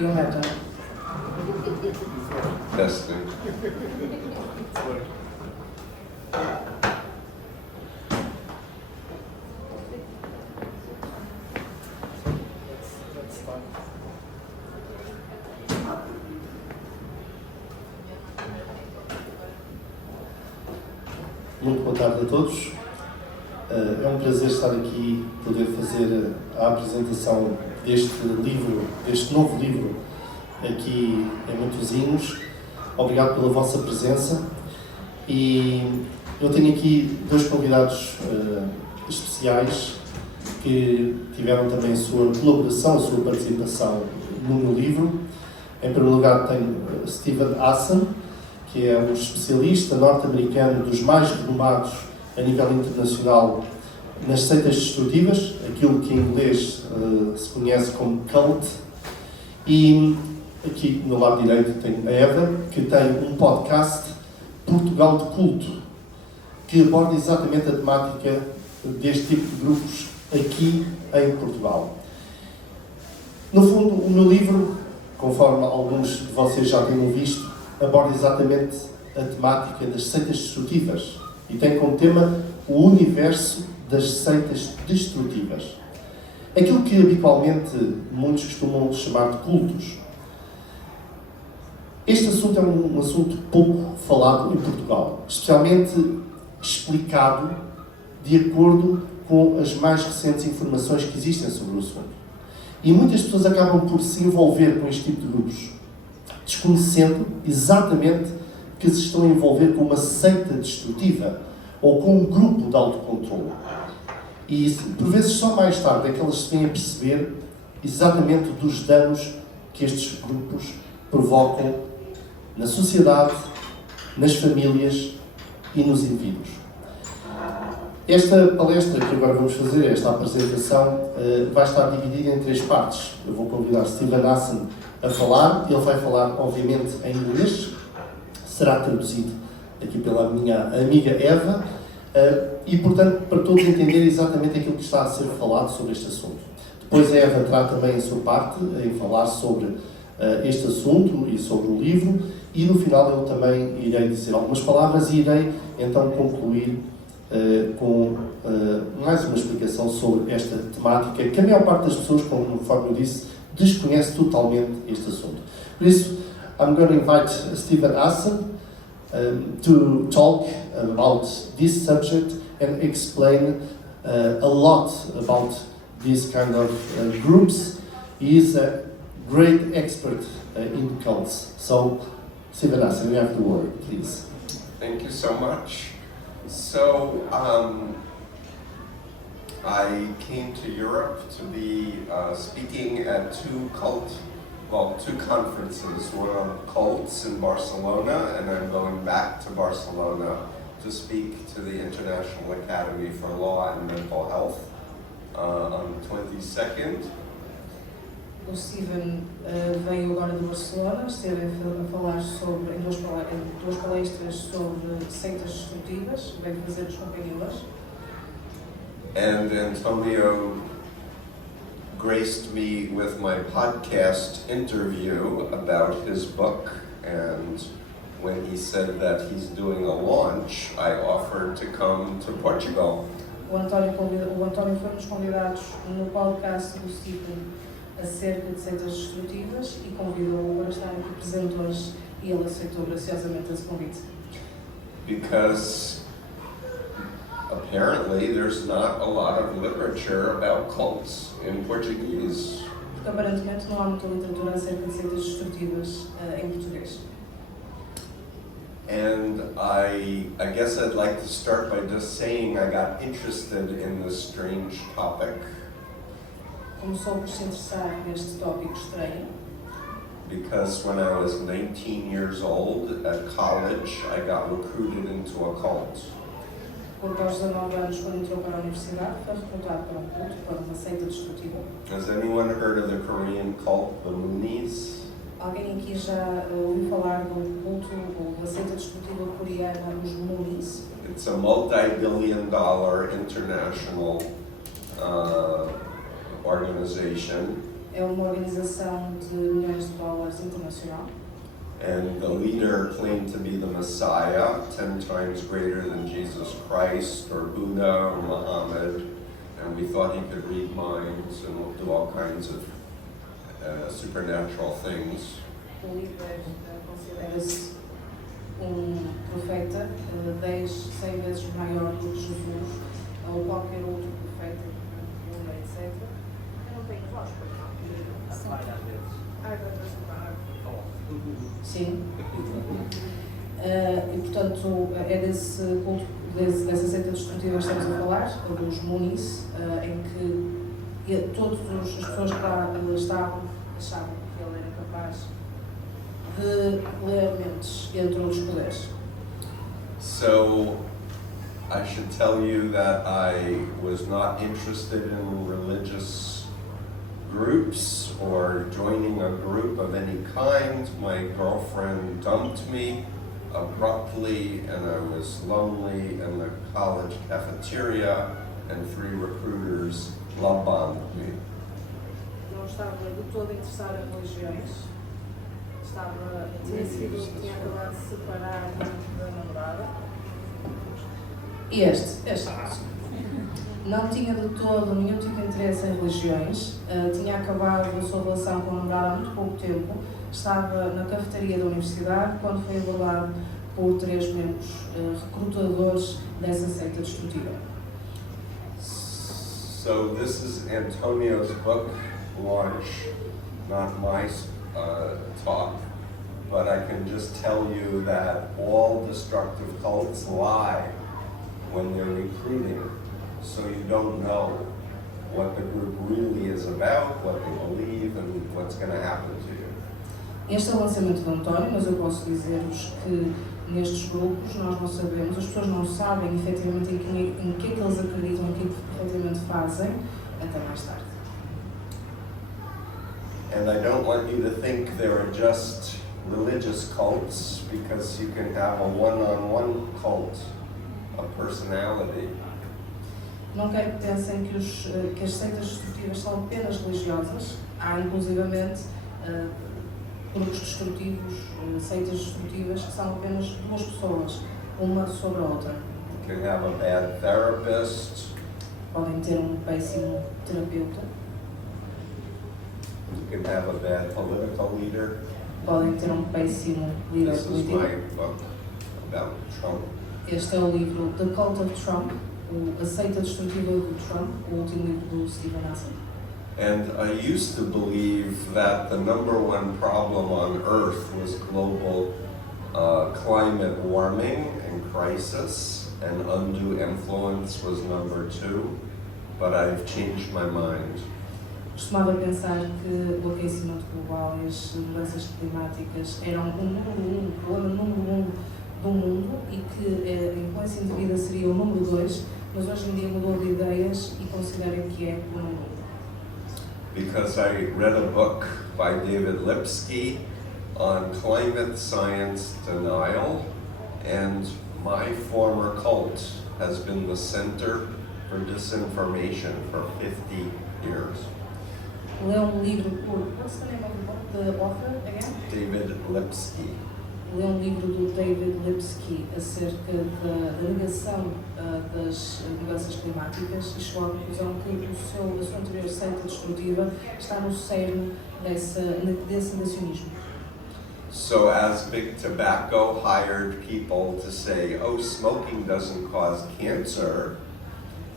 e um método. Testing. Muito boa tarde a todos. É um prazer estar aqui, poder fazer a apresentação deste livro, deste novo livro, aqui em Matosinhos. Obrigado pela vossa presença. E eu tenho aqui dois convidados especiais que tiveram também a sua colaboração, a sua participação no meu livro. Em primeiro lugar tenho Steven Hassan, que é um especialista norte-americano dos mais renomados a nível internacional nas seitas destrutivas, aquilo que em inglês se conhece como cult. E aqui no lado direito tenho a Eva, que tem um podcast, Portugal de Culto, que aborda exatamente a temática deste tipo de grupos aqui em Portugal. No fundo, o meu livro, conforme alguns de vocês já tenham visto, aborda exatamente a temática das seitas destrutivas e tem como tema o universo das seitas destrutivas. Aquilo que habitualmente muitos costumam chamar de cultos. Este assunto é um assunto pouco falado em Portugal, especialmente explicado de acordo com as mais recentes informações que existem sobre o assunto. E muitas pessoas acabam por se envolver com este tipo de grupos, desconhecendo exatamente que se estão a envolver com uma seita destrutiva ou com um grupo de autocontrole. E por vezes só mais tarde é que elas se vêm a perceber exatamente dos danos que estes grupos provocam na sociedade, nas famílias e nos indivíduos. Esta palestra que agora vamos fazer, esta apresentação, vai estar dividida em três partes. Eu vou convidar Steven Hassan a falar. Ele vai falar, obviamente, em inglês. Será traduzido aqui pela minha amiga Eva. E, portanto, para todos entenderem exatamente aquilo que está a ser falado sobre este assunto. Depois a Eva terá também a sua parte em falar sobre este assunto e sobre o livro. E, no final, eu também irei dizer algumas palavras e irei, então, concluir com mais uma explicação sobre esta temática, que a maior parte das pessoas, conforme eu disse, desconhece totalmente este assunto. Por isso, I'm going to invite Steven Hassan to talk about this subject and explain a lot about these kind of groups. He is a great expert in cults. So, Steven Hassan, you have the word, please. Thank you so much. So, I came to Europe to be speaking at two conferences, one on cults in Barcelona, and I'm going back to Barcelona to speak to the International Academy for Law and Mental Health on the 22nd. O Steven veio agora de Barcelona, esteve a falar sobre, em duas palestras sobre seitas destrutivas, veio fazer-nos companhias. And Antonio graced me with my podcast interview about his book, and when he said that he's doing a launch, I offered to come to Portugal. O António foi um dos convidados no podcast do Steven acerca de seitas destrutivas e convidou-o para estar aqui presente hoje e ele aceitou graciosamente esse convite. Because apparently there's not a lot of literature about cults in Portuguese. Porque aparentemente não há muita literatura acerca de seitas destrutivas em português. And I guess I'd like to start by just saying I got interested in this strange topic. Começou por se interessar neste tópico estranho. Because when I was 19 years old at college, I got recruited into a cult. Porque aos 19 anos, quando entrou para a universidade, foi recrutado para um culto, para uma seita destrutiva. Has anyone heard of the Korean cult, the Moonies? Alguém aqui já ouviu falar do culto ou da seita destrutiva coreana, os Moonies? It's a multi-billion-dollar international organization. é uma organização de milhões de dólares internacional. And the leader claimed to be the Messiah, 10 times greater than Jesus Christ or Buddha or Muhammad. And we thought he could read minds and do all kinds of supernatural things. O líder considera-se profeta 100 vezes maior do que Jesus ou qualquer outro profeta, etc. Eu não tenho voz para Sim. E portanto é desse culto, dessa seita destrutiva que estamos a falar, dos Munis, em que todas as pessoas que lá estavam achavam que ele era capaz de ler mentes, entre outros poderes. So I should tell you that I was not interested in religious groups or joining a group of any kind. My girlfriend dumped me abruptly and I was lonely in the college cafeteria and 3 recruiters love bombed me. Não estava de todo interessado em religiões. Tinha acabado de se separar da namorada. E este não tinha de todo nenhum tipo de interesse em religiões, tinha acabado a sua relação com a namorada há muito pouco tempo, estava na cafeteria da universidade quando foi abordado por 3 membros recrutadores dessa seita destrutiva. So this is Antonio's book launch, not my talk, but I can just tell you that all destructive cults lie when they're recruiting, so you don't know what the group really is about, what they believe, and what's going to happen to you. Este é o lançamento de António, mas eu posso dizer-vos que nestes grupos nós não sabemos, as pessoas não sabem efetivamente em que é que eles acreditam, em que é que efetivamente fazem, até mais tarde. And I don't want you to think they are just religious cults, because you can have a one-on-one cult, a personality. Não quero que pensem que as seitas destrutivas são apenas religiosas. Há inclusivamente grupos destrutivos, seitas destrutivas que são apenas 2 pessoas, uma sobre a outra. You can have a bad therapist. Podem ter péssimo terapeuta. You can have a bad political leader. Podem ter péssimo líder This is político. my book about Trump. Este é o livro The Cult of Trump, a seita destrutiva do Trump, o último livro do Steven Hassan. And I used to believe that the #1 problem on Earth was global climate warming and crisis, and undue influence was #2, but I've changed my mind. Costumava pensar que o aquecimento global e as mudanças climáticas eram o problema número 1 do mundo e que a influência indevida seria o número 2, mas hoje em dia mudou de ideias e considero que é o número 1. Because I read a book by David Lipsky on climate science denial, and my former cult has been the center for disinformation for 50 years. Leu livro por... What's the name of the author again? David Lipsky. Leu livro do David Lipsky acerca da negação das mudanças climáticas e chegou à conclusão que a sua anterior seita destrutiva está no cerne desse negacionismo. So as Big Tobacco hired people to say, oh, smoking doesn't cause cancer,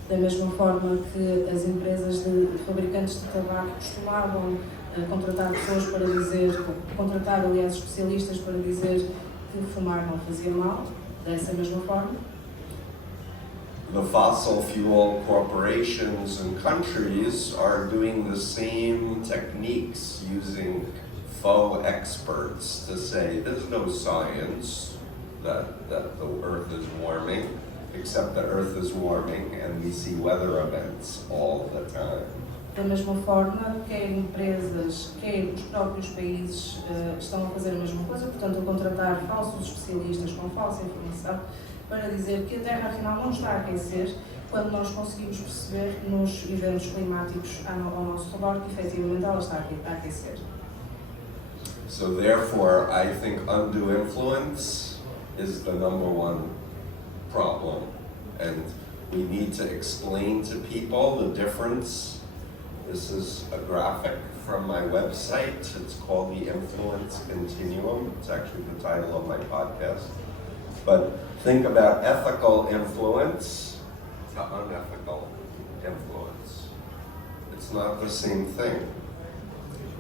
Da mesma forma que as empresas de fabricantes de tabaco costumavam contratar pessoas para dizer, contratar aliás especialistas para dizer que fumar não fazia mal, dessa mesma forma. the fossil fuel corporations and countries are doing the same techniques, using faux experts to say there's no science that the earth is warming, except the earth is warming and we see weather events all the time. Da mesma forma, quer empresas, quer os próprios países estão a fazer a mesma coisa, portanto, a contratar falsos especialistas com falsa informação para dizer que a Terra afinal não está a aquecer, quando nós conseguimos perceber nos eventos climáticos ao nosso redor que efetivamente ela está a aquecer. So therefore, I think undue influence is the number one problem. And we need to explain to people the difference. This is a graphic from my website. It's called The Influence Continuum. It's actually the title of my podcast. But think about ethical influence to unethical influence. It's not the same thing.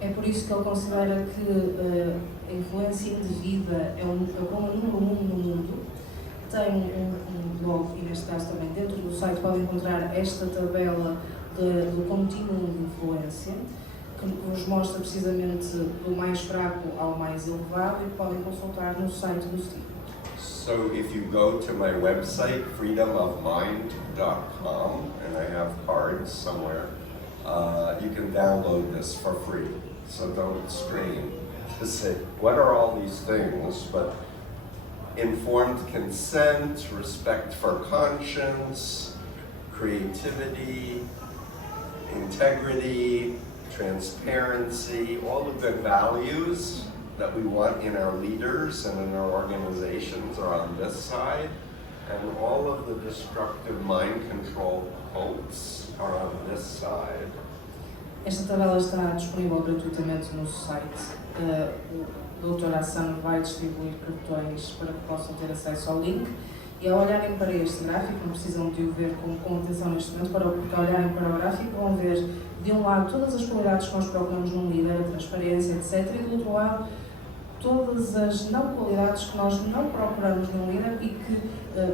É por isso que ele considera que a influência indevida é um problema número 1 no mundo. Tem um blog, e neste caso também dentro do site podem encontrar esta tabela do contínuo de influência, que nos mostra precisamente do mais fraco ao mais elevado e podem consultar no site do Steve. So if you go to my website, freedomofmind.com, and I have cards somewhere, you can download this for free. So don't strain to say, what are all these things? But informed consent, respect for conscience, creativity, integrity, transparency, all the good values that we want in our leaders and in our organizations are on this side, and all of the destructive mind control cults are on this side. Esta tabela está disponível gratuitamente no site. O Dr. Hassan vai distribuir cartões para que possam ter acesso ao link. E ao olharem para este gráfico, não precisam de o ver com atenção neste momento, porque ao olharem para o gráfico vão ver de um lado todas as qualidades que nós procuramos num líder, a transparência, etc. E do outro lado todas as não qualidades que nós não procuramos num líder e que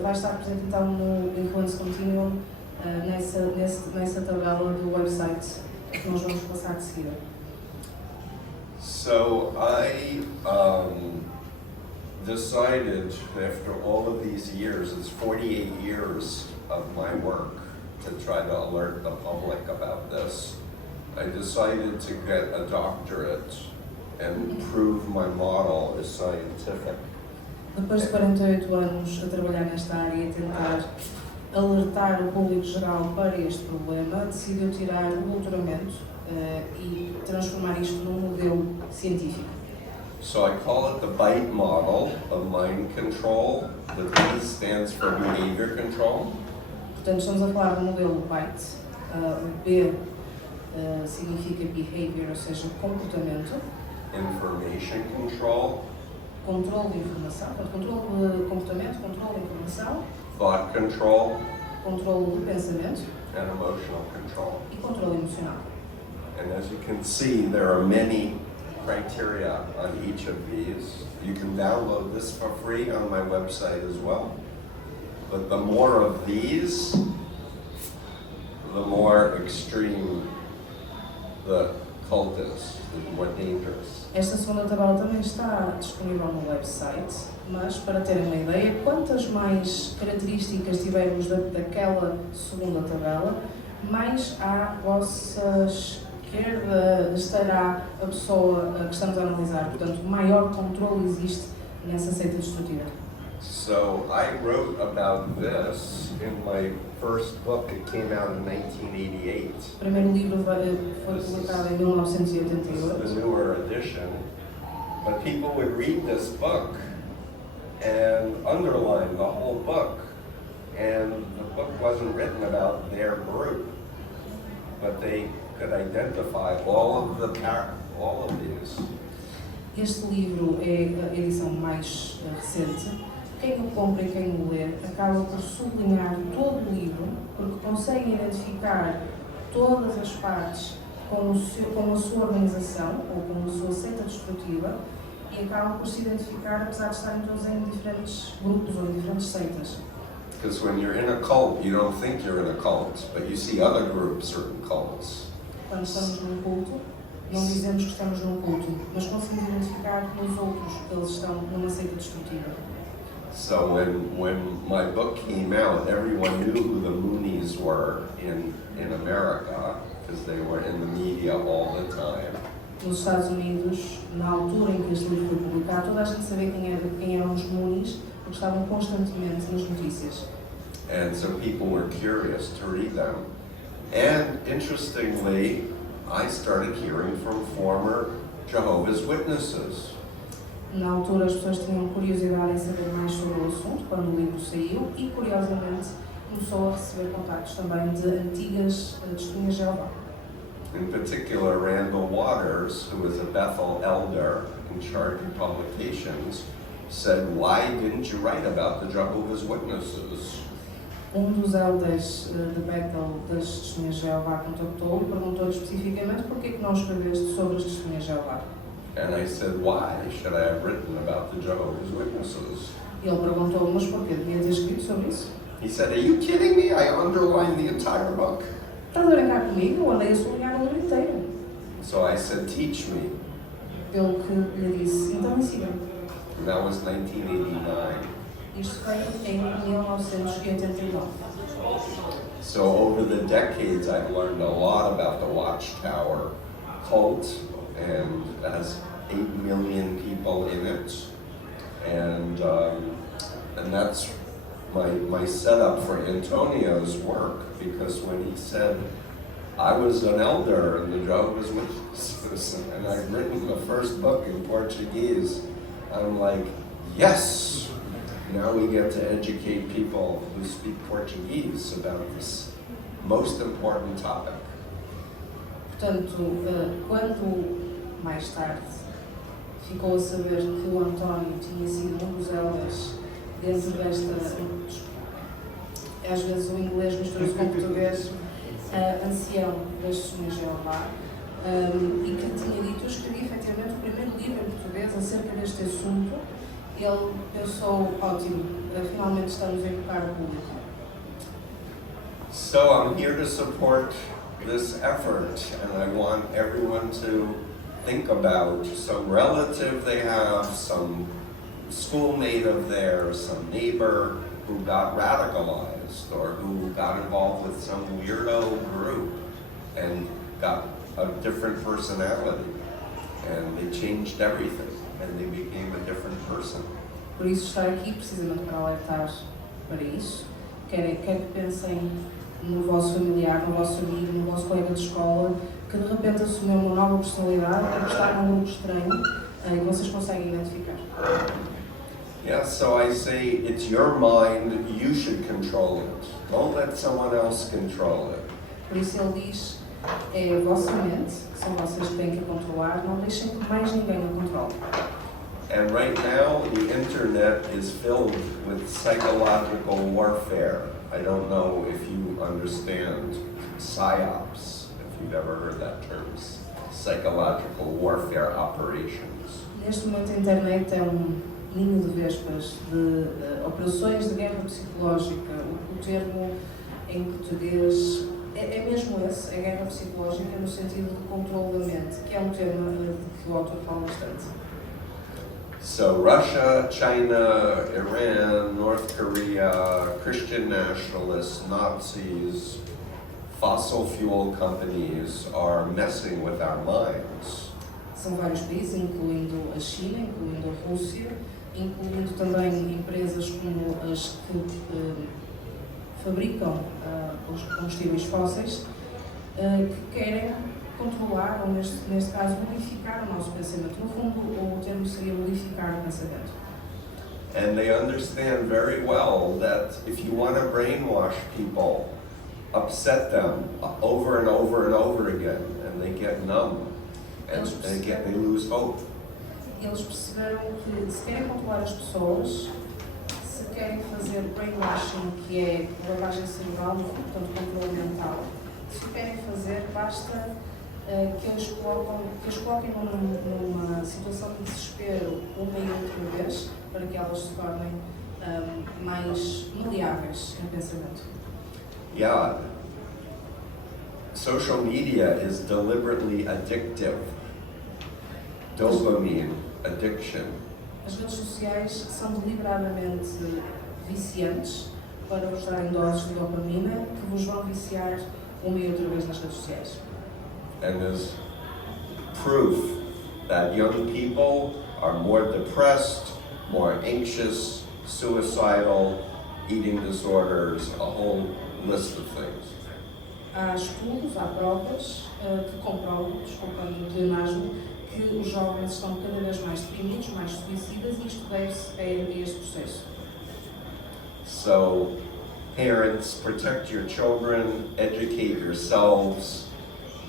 vai estar presente então no Influence Continuum, nessa tabela do website que nós vamos passar de seguida. So I decided after all of these years, it's 48 years of my work to try to alert the public about this. I decided to get a doctorate and prove my model is scientific. Depois de 48 anos a trabalhar nesta área e a tentar alertar o público geral para este problema, decidiu tirar o doutoramento e transformar isto num modelo científico. So I call it the BITE model of mind control. The B stands for behavior control. Portanto, estamos a falar do modelo BITE. O B significa behavior, ou seja, comportamento. Information control. Controle de informação. Portanto, controle de comportamento, controle de informação. Thought control. Controle de pensamento. And emotional control. E controle emocional. And as you can see, there are many criteria on each of these. You can download this for free on my website as well. But the more of these, the more extreme the cult is, the more dangerous. Esta segunda tabela também está disponível no website, mas para terem uma ideia, quantas mais características tivermos daquela segunda tabela, mais à vossa esquerda estará a pessoa que estamos a analisar. Portanto, maior controle existe nessa seita destrutiva. So I wrote about this in my first book. It came out in 1988. O primeiro livro foi publicado em 1988. This is the newer edition. But people would read this book and underline the whole book. And the book wasn't written about their group, but they could identify all of these. Este livro é a edição mais recente. Quem o compra e quem o lê acaba por sublinhar todo o livro, porque consegue identificar todas as partes com a sua organização ou com a sua seita destrutiva e acabam por se identificar, apesar de estarem todos em diferentes grupos ou em diferentes seitas. Because when you're in a cult, you don't think you're in a cult, but you see other groups are in cults. Quando estamos num culto, não dizemos que estamos num culto, mas conseguimos identificar nos outros que eles estão numa seita destrutiva. So when my book came out, everyone knew who the Moonies were in America. because they were in the media all the time. Nos Estados Unidos, na altura em que este livro foi publicado, toda a gente sabia quem eram os Moonies, porque estavam constantemente nas notícias. And so people were curious to read them. And interestingly, I started hearing from former Jehovah's Witnesses. Na altura as pessoas tinham curiosidade em saber mais sobre o assunto, quando o livro saiu, e curiosamente começou a receber contactos também de antigas testemunhas de Jeová. In particular, Randall Waters, who was a Bethel elder in charge of publications, said, "Why didn't you write about the Jehovah's Witnesses?" Dos elders de Bethel das testemunhas de Jeová contactou e perguntou especificamente por que não escreveste sobre as testemunhas de Jeová. And I said, "Why should I have written about the Jehovah's Witnesses?" E ele perguntou, mas porquê? Devia ter escrito sobre isso? He said, "Are you kidding me? I underlined the entire book." Estás a brincar comigo? Eu andei a sublinhar o livro inteiro. So I said, "Teach me." Pelo que lhe disse, então ensina-me. And that was 1989. Isto foi em 1989. So over the decades, I've learned a lot about the Watchtower cult, and it has 8 million people in it, and that's my setup for Antonio's work, because when he said, I was an elder in the Jehovah's Witnesses, and I've written the first book in Portuguese, I'm like, yes! Now we get to educate people who speak Portuguese about this most important topic. Portanto, quando mais tarde ficou a saber que o António tinha sido dos elders dentro desta, às vezes o inglês mistura-se com o português, ancião das testemunhas de Jeová, e que tinha dito, eu escrevi efetivamente o primeiro livro em português acerca deste assunto. Ele pensou, ótimo, finalmente estamos a educar o público. So I'm here to support this effort, and I want everyone to think about some relative they have, some schoolmate of theirs, some neighbor who got radicalized or who got involved with some weirdo group and got a different personality, and they changed everything. And they became a different person. Por isso estar aqui precisamente para alertar para isso. Quer que pensem no vosso familiar, no vosso amigo, no vosso colega de escola, que de repente assumiu uma nova personalidade, que está num grupo estranho e que vocês conseguem identificar. Yeah, so I say it's your mind, you should control it. Don't let someone else control it. Por isso ele diz, é a vossa mente, que são vocês que têm que controlar, não deixem que mais ninguém a controle. And right now, the internet is filled with psychological warfare. I don't know if you understand PSYOPs, if you've ever heard that term, psychological warfare operations. Neste momento a internet é ninho de vespas de operações de guerra psicológica. O termo em português é mesmo esse, é guerra psicológica no sentido de controle da mente, que é um termo de que o autor fala bastante. So Russia, China, Iran, North Korea, Christian nationalists, Nazis, fossil fuel companies are messing with our minds. São vários países, incluindo a China, incluindo a Rússia, incluindo também empresas como as que fabricam os combustíveis fósseis, que querem controlar, ou neste caso, modificar o nosso pensamento. No fundo, o termo seria modificar o pensamento. And they understand very well that if you want to brainwash people, upset them over and over and over again, and they get numb, and they lose hope. Eles perceberam que se querem controlar as pessoas, se querem fazer brainwashing, que é lavagem cerebral, portanto controle mental, se o querem fazer, basta que eles coloquem numa situação de desespero uma e outra vez, para que elas se tornem mais maleáveis em pensamento. Yeah. Social media is deliberately addictive. Dopamine addiction. As redes sociais são deliberadamente viciantes para vos darem doses de dopamina que vos vão viciar uma e outra vez nas redes sociais. and is proof that young people are more depressed, more anxious, suicidal, eating disorders, a whole list of things. Há estudos, há provas que comprovam, desculpando de imagem, que os jovens estão cada vez mais deprimidos, mais suicidas, e isto deve-se a este processo. So, parents, protect your children, educate yourselves,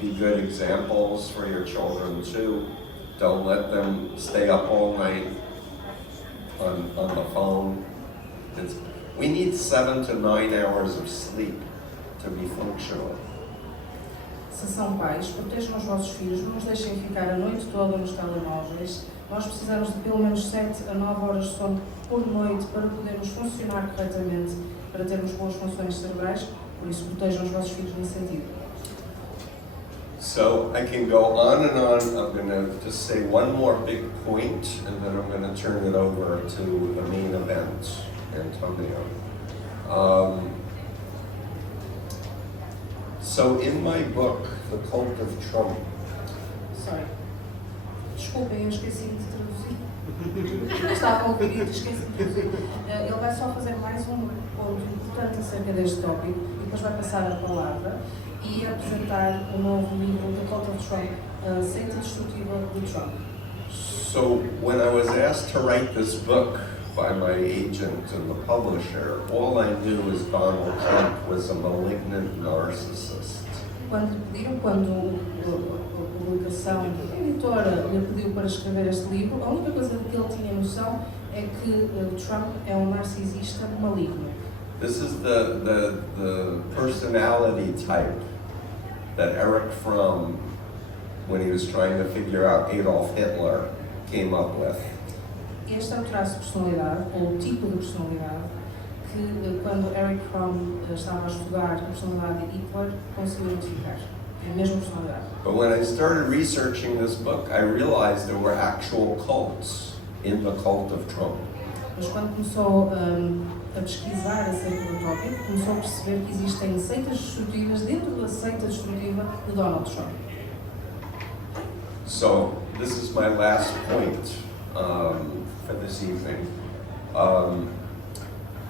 be good examples for your children too. Don't let them stay up all night on the phone. We need 7 to 9 hours of sleep to be functional. Se são pais, protejam os vossos filhos, não os deixem ficar a noite toda nos telemóveis. Nós precisamos de pelo menos 7 a 9 horas de sono por noite para podermos funcionar corretamente, para termos boas funções cerebrais, por isso protejam os vossos filhos nesse sentido. So I can go on and on. I'm going to just say one more big point, and then I'm going to turn it over to the main event, Antonio. So in my book, The Cult of Trump, Sorry. Desculpem, eu esqueci de traduzir. Estava a ouvir e esqueci de traduzir. Ele vai só fazer mais um ponto importante acerca deste tópico e depois vai passar a palavra e apresentar o novo livro, The Cult of Trump, a seita destrutiva de Trump. so when I was asked to write this book by my agent and the publisher, all I knew is Donald Trump was a malignant narcissist. Quando a publicação, a editora lhe pediu para escrever este livro, a única coisa que ele tinha noção é que Trump é um narcisista maligno. This is the personality type that Erich Fromm, when he was trying to figure out Adolf Hitler, came up with. Este é o traço de personalidade, ou o tipo de personalidade, que quando Erich Fromm estava a estudar a personalidade de Hitler, conseguiu identificar. É a mesma personalidade. But when I started researching this book, I realized there were actual cults in the cult of Trump. Mas quando começou a pesquisar acerca do tópico, começou a perceber que existem seitas destrutivas dentro da seita destrutiva de Donald Trump. So this is my last point for this evening.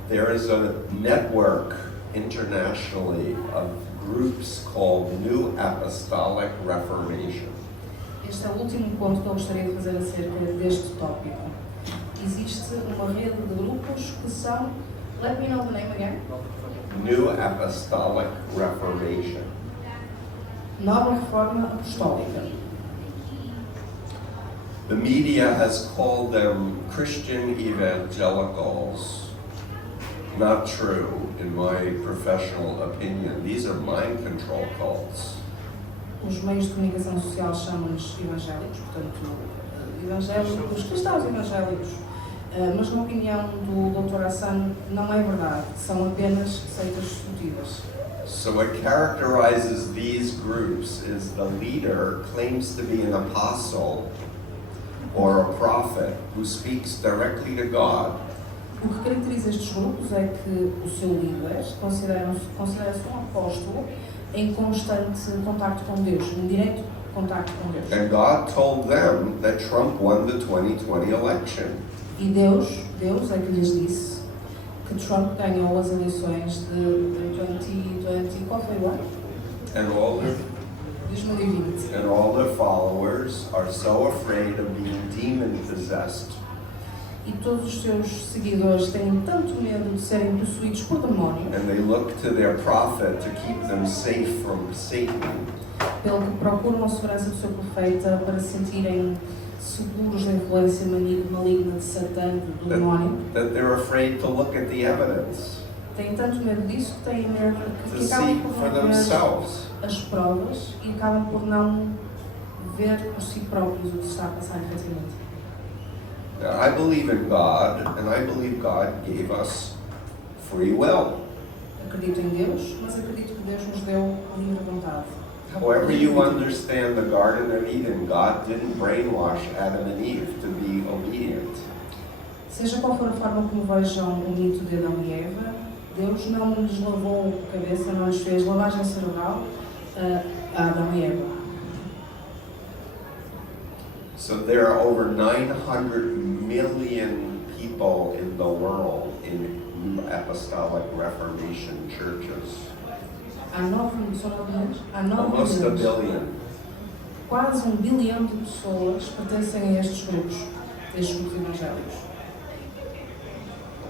There is a network internationally of groups called New Apostolic Reformation. Este é o último ponto que eu gostaria de fazer acerca deste tópico. Existe uma rede de grupos que são, let me know the name again. New Apostolic Reformation. Nova Reforma Apostólica. The media has called them Christian evangelicals. Not true, in my professional opinion. These are mind control cults. Os meios de comunicação social chamam-nos evangélicos, portanto, evangélicos, cristãos evangélicos. Mas na opinião do Dr. Hassan, não é verdade, são apenas seitas destrutivas. So what characterizes these groups is the leader claims to be an apostle or a prophet who speaks directly to God. O que caracteriza estes grupos é que o seu líder considera-se um apóstolo em constante contacto com Deus, em direto contacto com Deus. And God told them that Trump won the 2020 election. E Deus é que lhes disse que Trump ganhou as eleições de 2020, qual foi o ano? And all their 2020. And all their followers are so afraid of being demon-possessed E todos os seus seguidores têm tanto medo de serem possuídos por demónios, and they look to their prophet to keep them safe from Satan. pelo que procuram a segurança do seu profeta para se sentirem seguros da influência maligna de Satã, do demónio. That they're afraid to look at the evidence, Têm tanto medo disso que têm medo to que acabam see por for não ver themselves. as provas e acabam por não ver por si próprios o que está a passar efetivamente. Now, I believe in God, and I believe God gave us free will. Acredito em Deus, mas acredito que Deus nos deu livre vontade. However you understand the Garden of Eden, God didn't brainwash Adam and Eve to be obedient. Seja qual for a forma como vejam o mito de Adão e Eva, Deus não lhes lavou a cabeça, não lhes fez lavagem cerebral a Adão e Eva. So there are over 900 million people in the world in New Apostolic Reformation churches. Há 9 milhões, há 9 Almost a milhões, billion. quase 1 bilhão de pessoas pertencem a estes grupos evangélicos.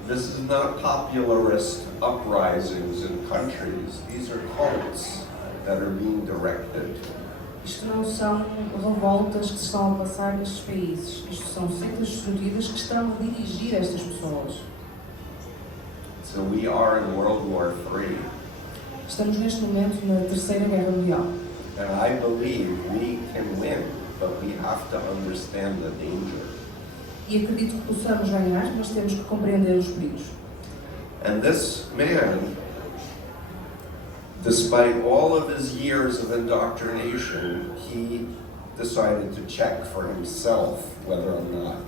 This is not popularist uprisings in countries. These are cults that are being directed. Isto não são revoltas que se estão a passar nestes países. Isto são seitas destrutivas que estão a dirigir estas pessoas. So we are in World War III. Estamos neste momento na Terceira Guerra Mundial. And I believe we can win, but we have to understand the danger. E acredito que possamos ganhar, mas temos que compreender os perigos. And this man, despite all of his years of indoctrination, he decided to check for himself whether or not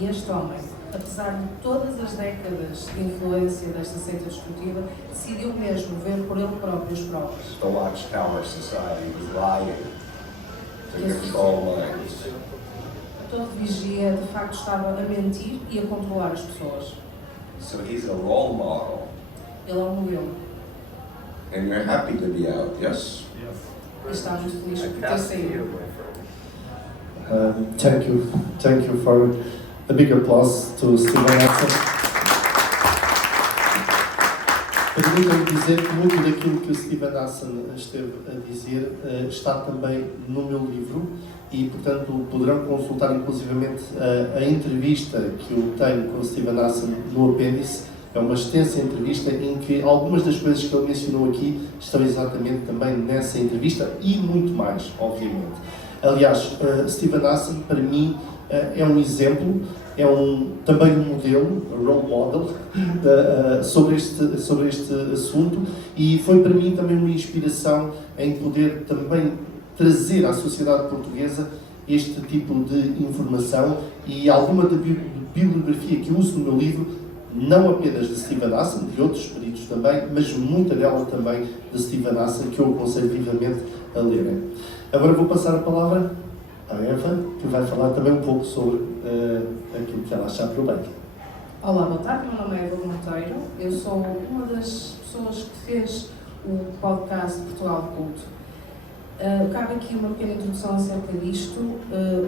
E este homem, apesar de todas as décadas de influência desta seita destrutiva, decidiu mesmo ver por ele próprio as provas. the Watchtower Society was lying to control minds. Todo vigia, de facto, estava a mentir e a controlar as pessoas. So he's a role model. Ele é um modelo. And you're happy to be out, yes? E está muito feliz I por ter pass to you, saído. my friend. Thank you for a big applause to Steven Hassan. Permitam-me dizer que muito daquilo que o Steven Hassan esteve a dizer está também no meu livro e, portanto, poderão consultar inclusivamente a entrevista que eu tenho com o Steven Hassan no apêndice. É uma extensa entrevista em que algumas das coisas que ele mencionou aqui estão exatamente também nessa entrevista e muito mais, obviamente. Aliás, Steven Hassan, para mim, é um exemplo, também um modelo, um role model, sobre este assunto e foi para mim também uma inspiração em poder também trazer à sociedade portuguesa este tipo de informação e alguma da bibliografia que eu uso no meu livro, não apenas de Steven Hassan, de outros peritos também, mas muita dela também de Steven Hassan, que eu aconselho vivamente a lerem. Agora vou passar a palavra à Eva, que vai falar também um pouco sobre aquilo que ela achar por bem. Olá, boa tarde. Meu nome é Eva Monteiro. Eu sou uma das pessoas que fez o podcast Portugal de Culto. Cabe aqui uma pequena introdução acerca disto.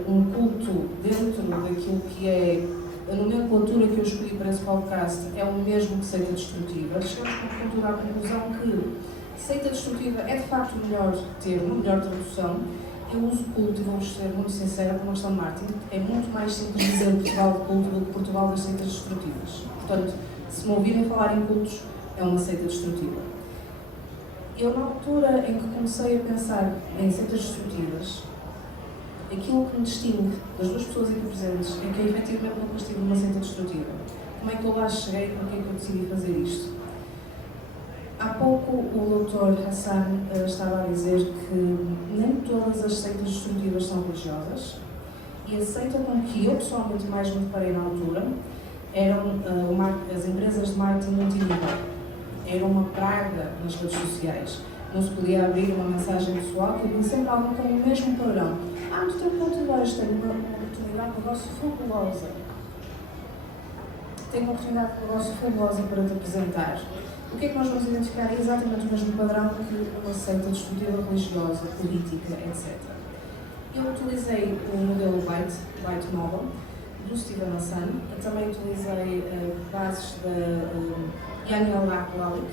Um culto dentro daquilo que é a nomenclatura que eu escolhi para esse podcast é o mesmo que seita destrutiva. Chegamos à conclusão que seita destrutiva é de facto o melhor termo, a melhor tradução. Eu uso culto e vou-vos ser muito sincera com uma questão de marketing. É muito mais simples dizer Portugal de culto do que Portugal das seitas destrutivas. Portanto, se me ouvirem falar em cultos, é uma seita destrutiva. Eu, na altura em que comecei a pensar em seitas destrutivas, aquilo que me distingue das duas pessoas aqui presentes é que eu efetivamente nunca estive numa seita destrutiva. Como é que eu lá cheguei? Porque é que eu decidi fazer isto? Há pouco o Dr. Hassan estava a dizer que nem todas as seitas destrutivas são religiosas e a seita com que eu pessoalmente mais me deparei na altura eram as empresas de marketing multinível. Era uma praga nas redes sociais. Não se podia abrir uma mensagem pessoal que havia sempre alguém com o mesmo padrão. No teu ponto de hoje tenho uma oportunidade de negócio fabulosa. Tenho uma oportunidade de negócio fabulosa para te apresentar. O que é que nós vamos identificar? É exatamente o mesmo padrão que uma seita destrutiva religiosa, política, etc. Eu utilizei o modelo Byte Model do Steven Hassan. Eu também utilizei bases da Daniel Laclalic,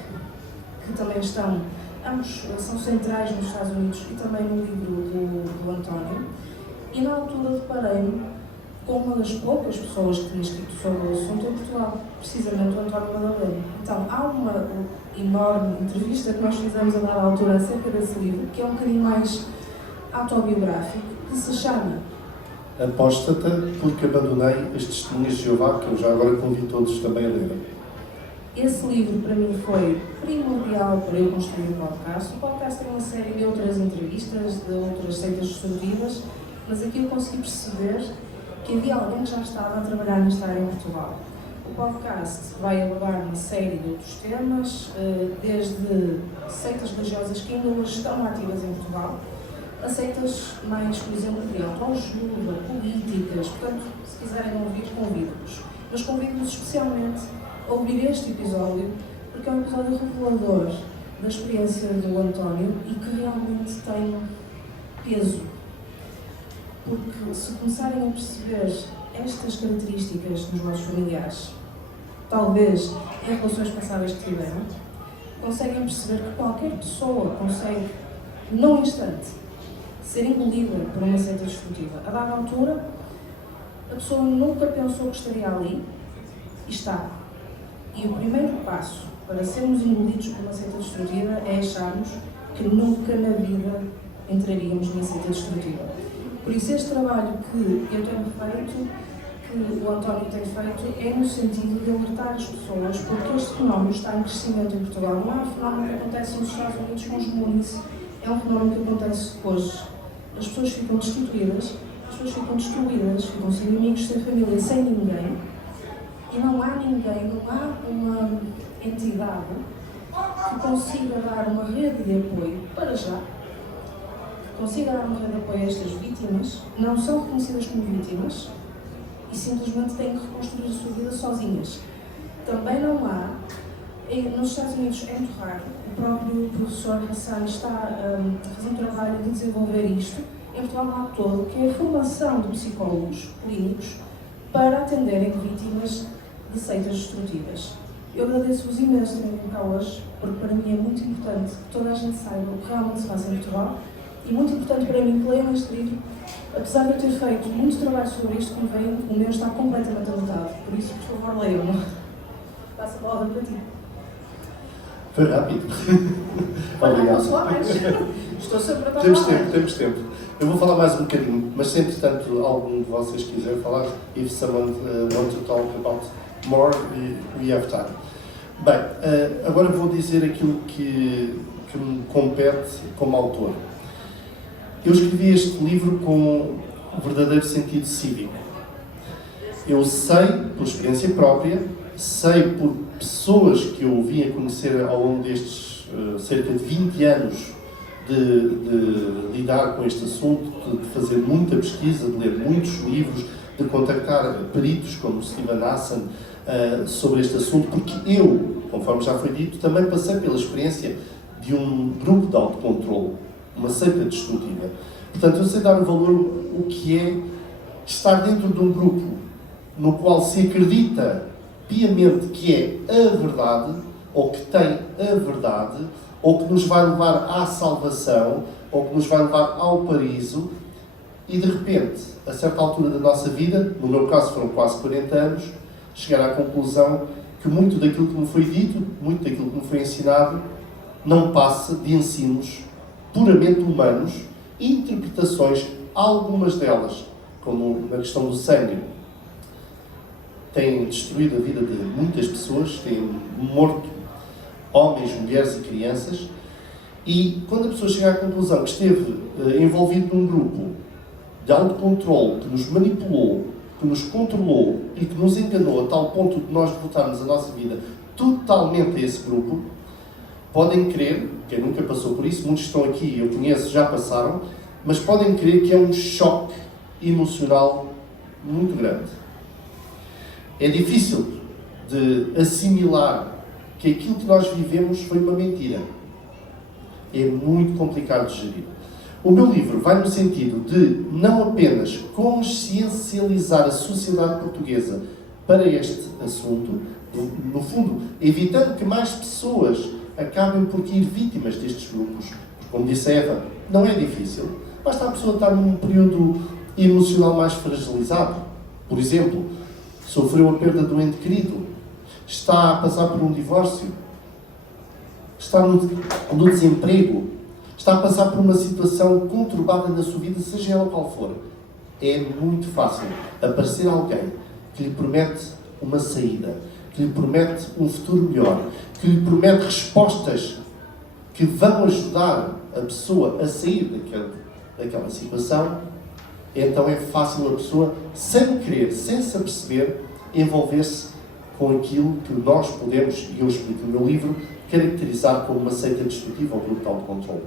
que também estão, ambos são centrais nos Estados Unidos e também no livro do António. E na altura deparei-me com uma das poucas pessoas que tinha escrito sobre o assunto em Portugal, precisamente o António Madalena. Então, há uma enorme entrevista que nós fizemos a dada altura acerca desse livro, que é um bocadinho mais autobiográfico, que se chama Apóstata, porque abandonei as testemunhas de Jeová, que eu já agora convido todos também a lerem. Esse livro, para mim, foi primordial para eu construir o podcast. O podcast tem uma série de outras entrevistas, de outras seitas destrutivas, mas aqui eu consegui perceber que havia alguém que já estava a trabalhar nesta área em Portugal. O podcast vai abordar uma série de outros temas, desde seitas religiosas que ainda hoje estão ativas em Portugal, a seitas mais, por exemplo, de autoajuda, políticas. Portanto, se quiserem ouvir, convido-vos. Mas convido-vos especialmente a ouvir este episódio, porque é um episódio revelador da experiência do António e que realmente tem peso. Porque se começarem a perceber estas características dos vossos familiares, talvez em relações passadas que tiveram, conseguem perceber que qualquer pessoa consegue, num instante, ser engolida por uma seita destrutiva. A dada altura, a pessoa nunca pensou que estaria ali e está. E o primeiro passo para sermos engolidos por uma seita destrutiva é acharmos que nunca na vida entraríamos numa seita destrutiva. Por isso, este trabalho que eu tenho feito, que o António tem feito, é no sentido de alertar as pessoas, porque este fenómeno está em crescimento em Portugal. Não é um fenómeno que acontece nos Estados Unidos com os Goonies, é um fenómeno que acontece hoje. As pessoas ficam destituídas, as pessoas ficam destruídas, ficam sem amigos, sem família, sem ninguém. E não há ninguém, não há uma entidade que consiga dar uma rede de apoio, para já, que consiga dar uma rede de apoio a estas vítimas, não são reconhecidas como vítimas e simplesmente têm que reconstruir a sua vida sozinhas. Também não há, nos Estados Unidos é muito raro, o próprio professor Hassan está a fazer um trabalho de desenvolver isto, em Portugal não há todo, que é a formação de psicólogos clínicos para atenderem vítimas de seitas destrutivas. Eu agradeço-vos imenso terem vindo cá hoje, porque para mim é muito importante que toda a gente saiba o que realmente se passa em Portugal e muito importante para mim que leiam este livro. Apesar de eu ter feito muito trabalho sobre isto, como veem, o meu está completamente anotado. Por isso, por favor, leiam-no. Passo a palavra para ti. Foi rápido. Obrigado. Estou sempre a falar. Temos tempo. Eu vou falar mais um bocadinho, mas se entretanto algum de vocês quiser falar, if someone wants to talk about more, we have time. Bem, agora vou dizer aquilo que me compete como autor. Eu escrevi este livro com um verdadeiro sentido cívico. Eu sei, por experiência própria, sei por pessoas que eu vim a conhecer ao longo destes cerca de 20 anos de lidar com este assunto, de fazer muita pesquisa, de ler muitos livros, de contactar peritos como Steven Hassan sobre este assunto, porque eu, conforme já foi dito, também passei pela experiência de um grupo de autocontrole, uma seita destrutiva. Portanto, eu sei dar valor o que é estar dentro de um grupo no qual se acredita piamente que é a verdade, ou que tem a verdade, ou que nos vai levar à salvação, ou que nos vai levar ao paraíso, e de repente, a certa altura da nossa vida, no meu caso foram quase 40 anos, chegar à conclusão que muito daquilo que me foi dito, muito daquilo que me foi ensinado, não passa de ensinos puramente humanos, interpretações, algumas delas, como na questão do sangue, têm destruído a vida de muitas pessoas, têm morto homens, mulheres e crianças, e quando a pessoa chega à conclusão que esteve envolvido num grupo de autocontrole que nos manipulou, que nos controlou e que nos enganou a tal ponto de nós devotarmos a nossa vida totalmente a esse grupo, podem crer, quem nunca passou por isso, muitos estão aqui, eu conheço, já passaram, mas podem crer que é um choque emocional muito grande. É difícil de assimilar que aquilo que nós vivemos foi uma mentira. É muito complicado de gerir. O meu livro vai no sentido de não apenas consciencializar a sociedade portuguesa para este assunto, no fundo, evitando que mais pessoas acabem por cair vítimas destes grupos. Como disse a Eva, não é difícil. Basta a pessoa estar num período emocional mais fragilizado. Por exemplo, sofreu a perda de um ente querido, está a passar por um divórcio, está no desemprego, está a passar por uma situação conturbada na sua vida, seja ela qual for. É muito fácil aparecer alguém que lhe promete uma saída, que lhe promete um futuro melhor, que lhe promete respostas que vão ajudar a pessoa a sair daquela situação. Então é fácil a pessoa, sem querer, sem se aperceber, envolver-se com aquilo que nós podemos, e eu explico no meu livro, caracterizar como uma seita destrutiva ou grupo de autocontrole.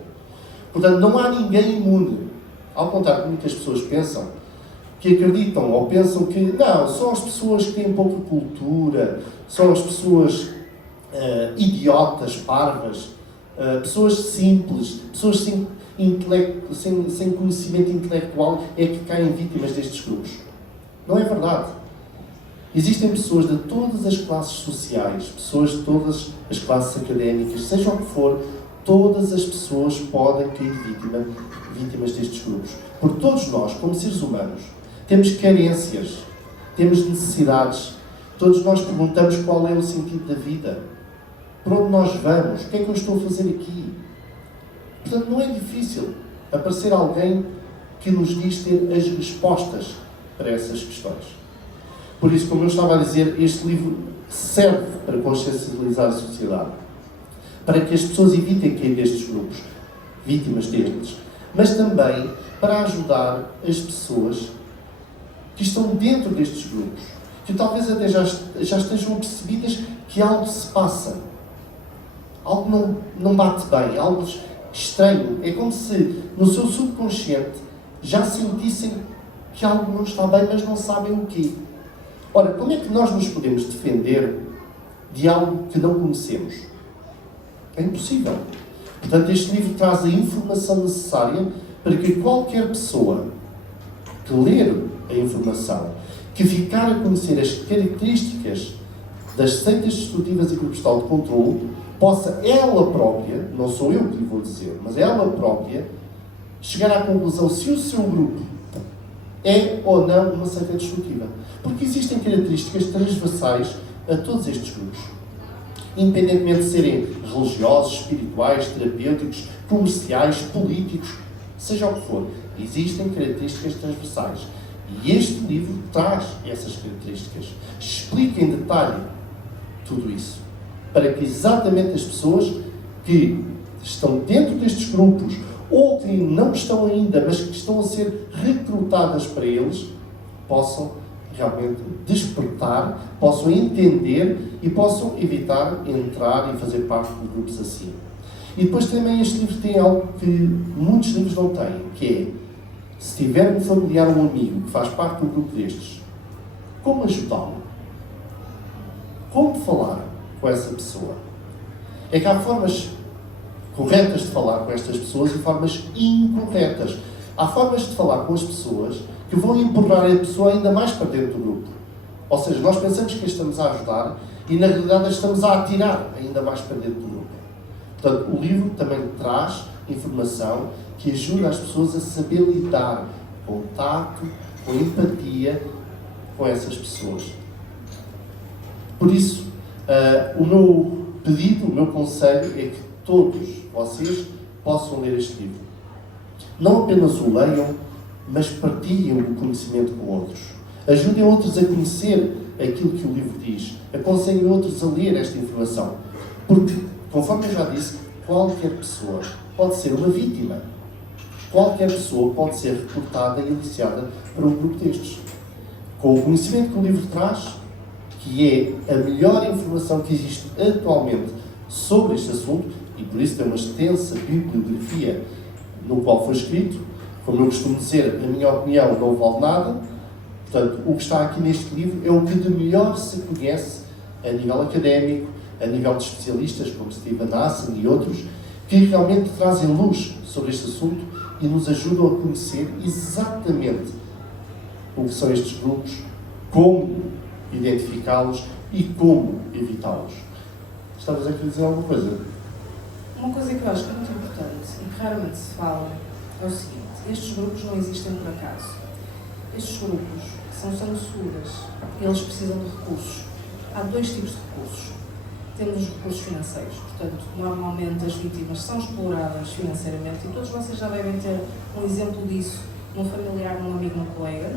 Portanto, não há ninguém imune Ao contrário do que muitas pessoas pensam, que acreditam ou pensam que não, são as pessoas que têm pouca cultura, são as pessoas idiotas, parvas, pessoas simples, pessoas sem conhecimento intelectual é que caem vítimas destes grupos. Não é verdade. Existem pessoas de todas as classes sociais, pessoas de todas as classes académicas, seja o que for, todas as pessoas podem cair vítimas destes grupos. Porque todos nós, como seres humanos, temos carências, temos necessidades. Todos nós perguntamos qual é o sentido da vida. Para onde nós vamos? O que é que eu estou a fazer aqui? Portanto, não é difícil aparecer alguém que nos diz ter as respostas para essas questões. Por isso, como eu estava a dizer, este livro serve para consciencializar a sociedade, para que as pessoas evitem cair destes grupos, vítimas deles, mas também para ajudar as pessoas que estão dentro destes grupos, que talvez até já estejam apercebidas que algo se passa, algo não bate bem, algo estranho. É como se no seu subconsciente já sentissem que algo não está bem, mas não sabem o quê. Ora, como é que nós nos podemos defender de algo que não conhecemos? É impossível. Portanto, este livro traz a informação necessária para que qualquer pessoa que ler a informação, que ficar a conhecer as características das seitas destrutivas e grupos de autocontrole, possa ela própria, não sou eu que lhe vou dizer, mas ela própria, chegar à conclusão se o seu grupo é ou não uma seita destrutiva. Porque existem características transversais a todos estes grupos. Independentemente de serem religiosos, espirituais, terapêuticos, comerciais, políticos, seja o que for, existem características transversais. E este livro traz essas características. Explica em detalhe tudo isso. Para que exatamente as pessoas que estão dentro destes grupos ou que não estão ainda, mas que estão a ser recrutadas para eles, possam realmente despertar, possam entender e possam evitar entrar e fazer parte de grupos assim. E depois também este livro tem algo que muitos livros não têm, que é, se tiver um familiar ou um amigo que faz parte de um grupo destes, como ajudá-lo? Como falar com essa pessoa? É que há formas corretas de falar com estas pessoas e formas incorretas. Há formas de falar com as pessoas que vão empurrar a pessoa ainda mais para dentro do grupo. Ou seja, nós pensamos que a estamos a ajudar e na realidade a estamos a atirar ainda mais para dentro do grupo. Portanto, o livro também traz informação que ajuda as pessoas a saber lidar com tato, com empatia com essas pessoas. Por isso, o meu pedido, o meu conselho é que todos vocês possam ler este livro. Não apenas o leiam, mas partilhem o conhecimento com outros. Ajudem outros a conhecer aquilo que o livro diz. Aconselhem outros a ler esta informação. Porque, conforme eu já disse, qualquer pessoa pode ser uma vítima. Qualquer pessoa pode ser recrutada e aliciada para um grupo destes. Com o conhecimento que o livro traz, que é a melhor informação que existe atualmente sobre este assunto, e por isso tem uma extensa bibliografia no qual foi escrito, como eu costumo dizer, a minha opinião não vale nada. Portanto, o que está aqui neste livro é o que de melhor se conhece a nível académico, a nível de especialistas como Steven Hassan e outros, que realmente trazem luz sobre este assunto e nos ajudam a conhecer exatamente o que são estes grupos, como identificá-los e como evitá-los. Estavas a querer dizer alguma coisa? Uma coisa que eu acho que é muito importante e que raramente se fala é o seguinte: estes grupos não existem por acaso. Estes grupos são sanguessuras, eles precisam de recursos. Há dois tipos de recursos. Temos os recursos financeiros, portanto, normalmente as vítimas são exploradas financeiramente e todos vocês já devem ter um exemplo disso num familiar, num amigo, num colega,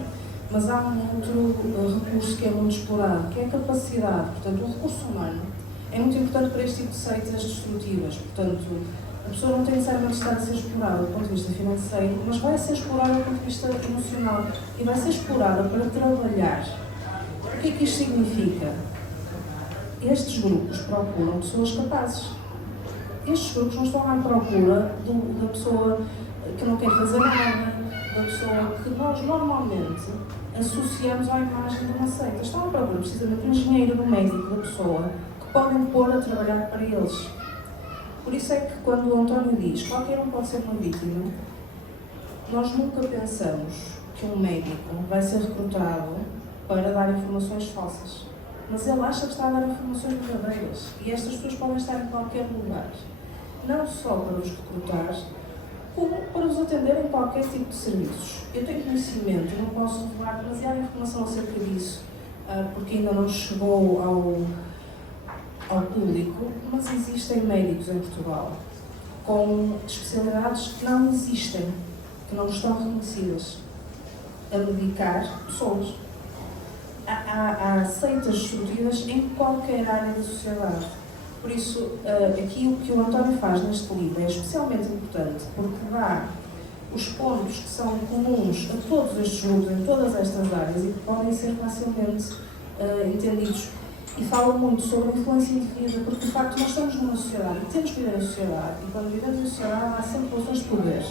mas há um outro recurso que é muito explorado, que é a capacidade. Portanto, o recurso humano é muito importante para este tipo de seitas destrutivas. Portanto, a pessoa não tem necessariamente de estar a ser explorada do ponto de vista financeiro, mas vai ser explorada do ponto de vista emocional e vai ser explorada para trabalhar. O que é que isto significa? Estes grupos procuram pessoas capazes. Estes grupos não estão à procura da pessoa que não quer fazer nada, da pessoa que nós normalmente associamos à imagem de uma seita. Estão à procura precisamente do engenheiro, do médico, da pessoa que podem pôr a trabalhar para eles. Por isso é que quando o António diz que qualquer um pode ser uma vítima, nós nunca pensamos que um médico vai ser recrutado para dar informações falsas. Mas ele acha que está a dar informações verdadeiras. E estas pessoas podem estar em qualquer lugar. Não só para os recrutar, como para os atender em qualquer tipo de serviços. Eu tenho conhecimento, não posso revelar demasiada informação acerca disso, porque ainda não chegou ao público, mas existem médicos em Portugal com especialidades que não existem, que não estão reconhecidas, a medicar pessoas. Há seitas destrutivas em qualquer área da sociedade. Por isso, aqui o que o António faz neste livro é especialmente importante, porque dá os pontos que são comuns a todos estes grupos, em todas estas áreas, e que podem ser facilmente entendidos. E fala muito sobre a influência indevida, porque de facto nós estamos numa sociedade e temos que viver em sociedade, e quando vivemos em sociedade há sempre relações de poder.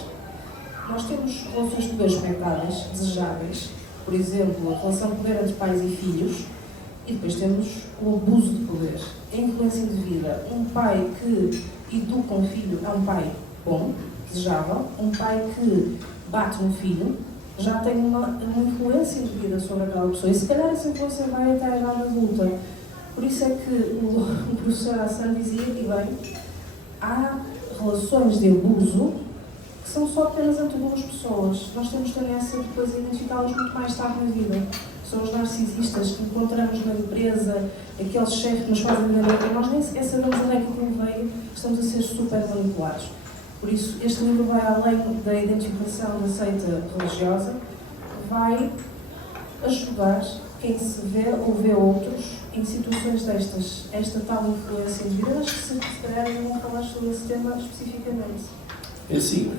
Nós temos relações de poder expectáveis, desejáveis, por exemplo, a relação de poder entre pais e filhos, e depois temos o abuso de poder, a influência indevida. Um pai que educa um filho é um pai bom, desejável. Um pai que bate um filho já tem uma influência indevida sobre aquela pessoa, e se calhar essa influência vai até a idade adulta. Por isso é que o professor Hassan dizia que, bem, há relações de abuso que são só apenas entre duas pessoas. Nós temos tendência depois a identificá-las muito mais tarde na vida. São os narcisistas que encontramos na empresa, aqueles chefes que nos fazem entender que nós nem sequer sabemos onde é que aquilo veio, estamos a ser super manipulados. Por isso, este livro vai além da identificação da seita religiosa, vai ajudar quem se vê ou vê outros em situações destas, esta tal influência indevida. Acho que se calhar não vão falar sobre esse tema especificamente. É assim,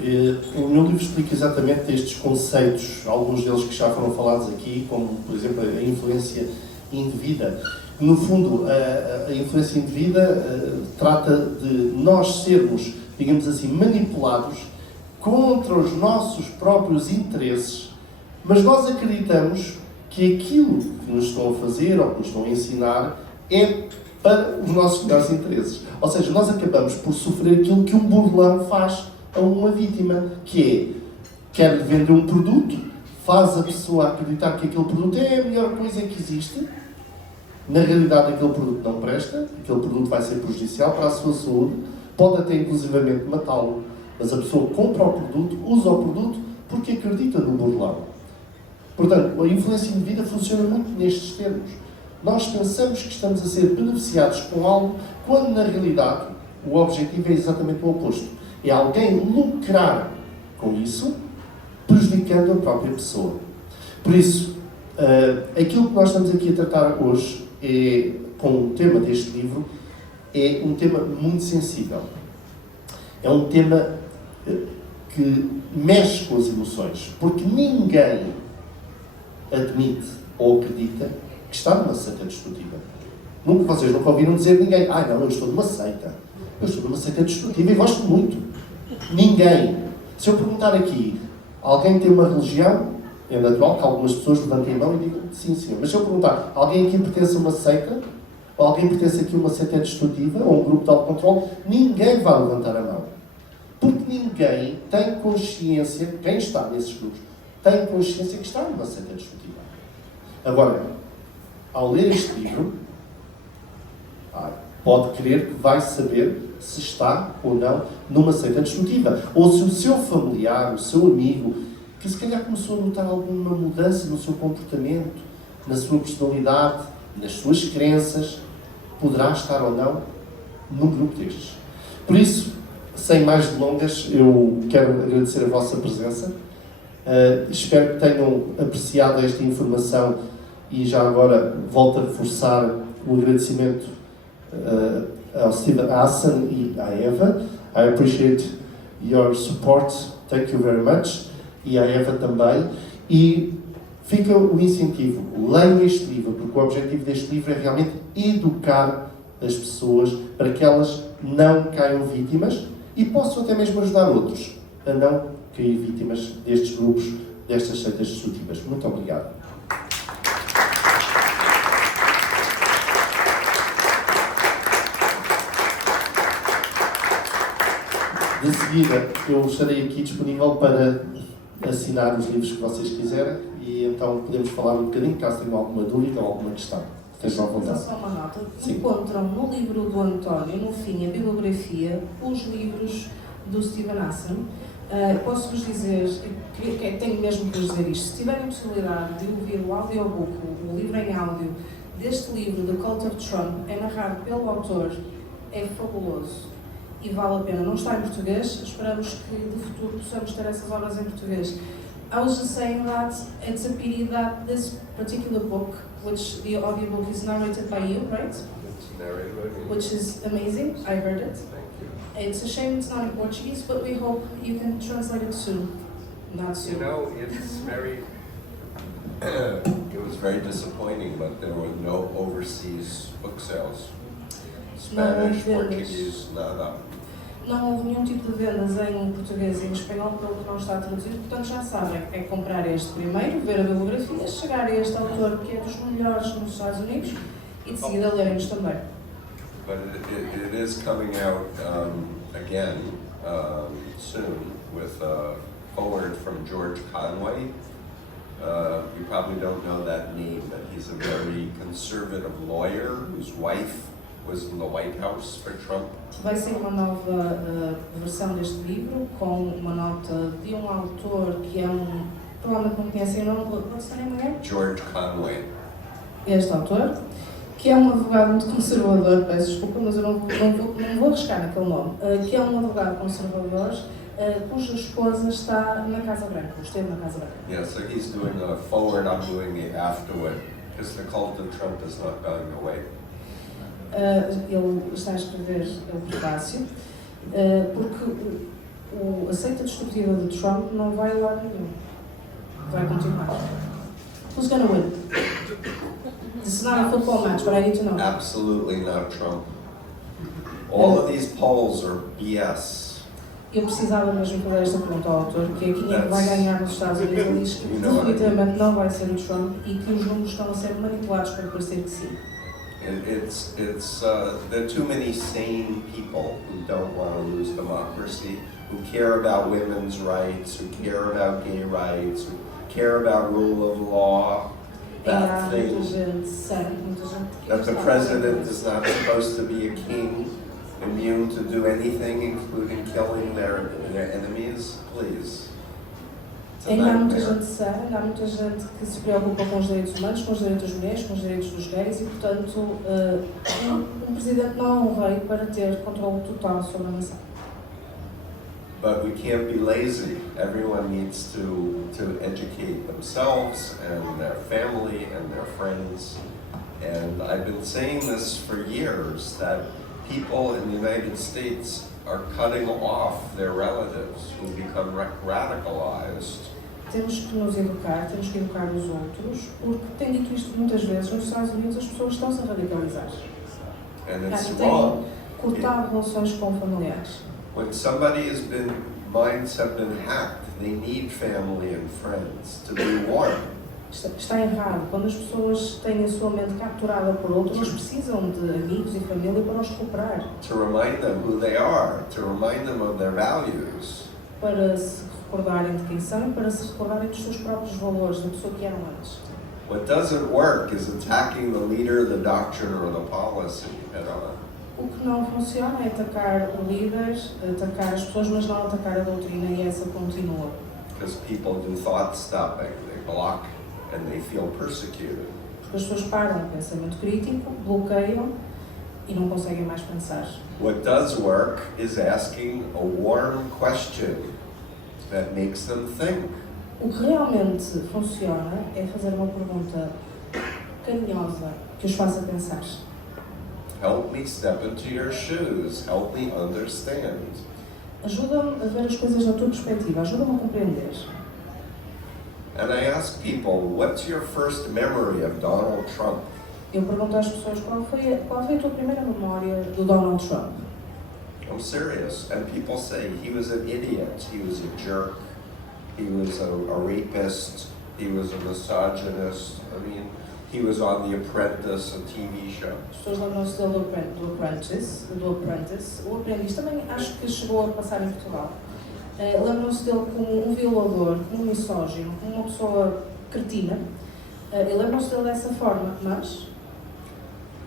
o meu livro explica exatamente estes conceitos, alguns deles que já foram falados aqui, como, por exemplo, a influência indevida. No fundo, a influência indevida trata de nós sermos, digamos assim, manipulados contra os nossos próprios interesses, mas nós acreditamos que aquilo que nos estão a fazer ou que nos estão a ensinar é para os nossos melhores interesses. Ou seja, nós acabamos por sofrer aquilo que um burlão faz a uma vítima, que é, quer vender um produto, faz a pessoa acreditar que aquele produto é a melhor coisa que existe. Na realidade, aquele produto não presta, aquele produto vai ser prejudicial para a sua saúde, pode até inclusivamente matá-lo, mas a pessoa compra o produto, usa o produto, porque acredita no burlão. Portanto, a influência indevida funciona muito nestes termos. Nós pensamos que estamos a ser beneficiados com algo, quando na realidade o objetivo é exatamente o oposto. É alguém lucrar com isso, prejudicando a própria pessoa. Por isso, aquilo que nós estamos aqui a tratar hoje, com o tema deste livro, é um tema muito sensível. É um tema que mexe com as emoções, porque ninguém admite ou acredita que está numa seita destrutiva. Vocês nunca ouviram dizer ninguém, não, eu estou numa seita. Eu estou numa seita destrutiva e gosto muito. Ninguém. Se eu perguntar aqui, alguém tem uma religião? É natural que algumas pessoas levantem a mão e digam sim, sim. Mas se eu perguntar, alguém aqui pertence a uma seita? Ou alguém pertence aqui a uma seita destrutiva? Ou um grupo de autocontrole? Ninguém vai levantar a mão. Porque ninguém tem consciência, quem está nesses grupos, tem consciência que está numa seita destrutiva. Agora, ao ler este livro, pode crer que vai saber se está ou não numa seita destrutiva. Ou se o seu familiar, o seu amigo, que se calhar começou a notar alguma mudança no seu comportamento, na sua personalidade, nas suas crenças, poderá estar ou não num grupo destes. Por isso, sem mais delongas, eu quero agradecer a vossa presença. Espero que tenham apreciado esta informação e já agora volto a reforçar o agradecimento ao Steven Hassan e à Eva. I appreciate your support, thank you very much. E à Eva também. E fica o incentivo, leiam este livro, porque o objetivo deste livro é realmente educar as pessoas para que elas não caiam vítimas e possam até mesmo ajudar outros a não cair vítimas destes grupos destas seitas destrutivas. Muito obrigado. De seguida, eu estarei aqui disponível para assinar os livros que vocês quiserem e então podemos falar um bocadinho, caso tenham alguma dúvida ou alguma questão. Estejam à vontade. Só uma nota. Sim. Encontram no livro do António, no fim, a bibliografia, os livros do Steven Hassan. Posso-vos dizer, que tenho mesmo que vos dizer isto, se tiverem possibilidade de ouvir o audiobook, o livro em áudio, deste livro, The Cult of Trump, é narrado pelo autor, é fabuloso. E vale a pena. Não está em português, esperamos que de futuro possamos ter essas obras em português. I was just saying that it's a pity that this particular book, which the audiobook is narrated by you, right? It's narrated by me. Which is amazing, I heard it. Thank you. It's a shame it's not in Portuguese, but we hope you can translate it soon. Not soon. You know, it's very. It was very disappointing, but there were no overseas book sales. Spanish, Portuguese, nada. Não houve nenhum tipo de vendas em português e em espanhol, pelo que não está traduzido, portanto já sabem, é comprar este primeiro, ver a bibliografia, chegar a este autor que é dos melhores nos Estados Unidos e de seguida lerem-nos também. But it is coming out again soon with a forward from George Conway. You probably don't know that name, but he's a very conservative lawyer whose wife was in the White House for Trump. Vai ser uma nova versão deste livro, com uma nota de um autor que é provavelmente não conhecem o nome, what's the name again? George Conway. Este autor, que é um advogado muito conservador, peço desculpa, mas eu não vou arriscar naquele nome, que é um advogado conservador, cuja esposa está na Casa Branca, esteve na Casa Branca. Yeah, so he's doing a forward, I'm doing the afterward, because the cult of Trump is not going away. Ele está a escrever o prefácio, porque a seita destrutiva de Trump não vai lá nenhum. Vai continuar. Who's going to win? This is not a football match, but I need to know. Absolutely not Trump. All of these polls are BS. Eu precisava mesmo fazer esta pergunta ao autor, que é quem é que vai ganhar nos Estados Unidos. Ele diz que definitivamente não vai ser o Trump e que os números estão a ser manipulados para parecer que sim. There are too many sane people who don't want to lose democracy, who care about women's rights, who care about gay rights, who care about rule of law. That thing that the president is not supposed to be a king, immune to do anything, including killing their enemies. Please. Ainda há muita gente sã, ainda há muita gente que se preocupa com os direitos humanos, com os direitos das mulheres, com os direitos dos gays e, portanto, um presidente não é um rei para ter controle total sobre a nação. But we can't be lazy. Everyone needs to educate themselves and their family and their friends. And I've been saying this for years, that people in the United States are cutting off their relatives who become radicalized. Temos que nos educar, temos que educar os outros, porque tenho dito isto muitas vezes, nos Estados Unidos as pessoas estão-se a radicalizar. And it's Têm wrong. cortado relações com familiares. When minds have been hacked, they need family and friends to be warm. Está errado. Quando as pessoas têm a sua mente capturada por outros, eles precisam de amigos e família para os recuperar. To remind them who they are, to remind them of their values. Para se recordarem de quem são e para se recordarem dos seus próprios valores, da pessoa que eram antes. What doesn't work is attacking the leader, the doctrine, or the policy head on. O que não funciona é atacar o líder, atacar as pessoas, mas não atacar a doutrina, e essa continua. Because people do thought stopping, they block and they feel persecuted. Porque as pessoas param o pensamento crítico, bloqueiam e não conseguem mais pensar. What does work is asking a warm question that makes them think. O que realmente funciona é fazer uma pergunta carinhosa que os faça pensar. Help me step into your shoes. Help me understand. Ajuda-me a ver as coisas da tua perspectiva, ajuda-me a compreender. And I ask people, what's your first memory of Donald Trump? Eu pergunto às pessoas qual foi a tua primeira memória do Donald Trump. I'm serious. And people say he was an idiot, he was a jerk, he was a rapist, he was a misogynist. I mean, he was on The Apprentice, a TV show. As pessoas lembram-se dele do Apprentice. O Aprendiz também acho que chegou a passar em Portugal. Lembram-se dele como um violador, um misógino, uma pessoa cretina. E lembram-se dele dessa forma, mas...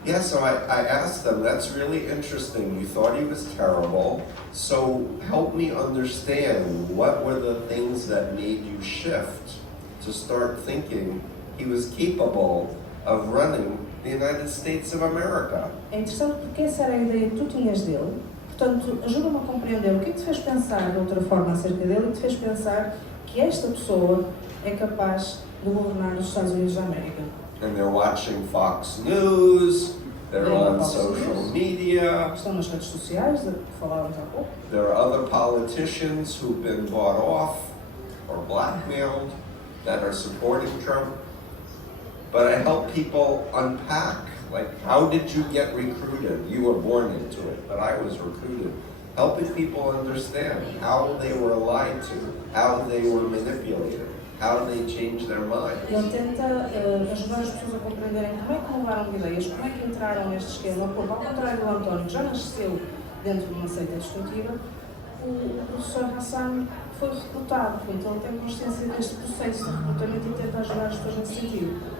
Yeah, so I asked them, that's really interesting. You thought he was terrible, so help me understand what were the things that made you shift to start thinking he was capable of running the United States of America. É interessante porque essa era a ideia que tu tinhas dele. Portanto, ajuda-me a compreender o que é que te fez pensar de outra forma acerca dele e te fez pensar que esta pessoa é capaz de governar os Estados Unidos da América. And they're watching Fox News, they're on social media, Estão nas redes sociais, de que falávamos há pouco. there are other politicians who've been bought off or blackmailed that are supporting Trump. But I help people unpack, like, how did you get recruited? You were born into it, but I was recruited. Helping people understand how they were lied to, how they were manipulated, how they changed their mind. Ele tenta ajudar as pessoas a compreenderem como é que mudaram de ideias, como é que entraram neste esquema, porque ao contrário do António, que já nasceu dentro de uma seita destrutiva, o professor Hassan foi recrutado, portanto ele tem consciência deste processo de recrutamento e tenta ajudar as pessoas nesse sentido.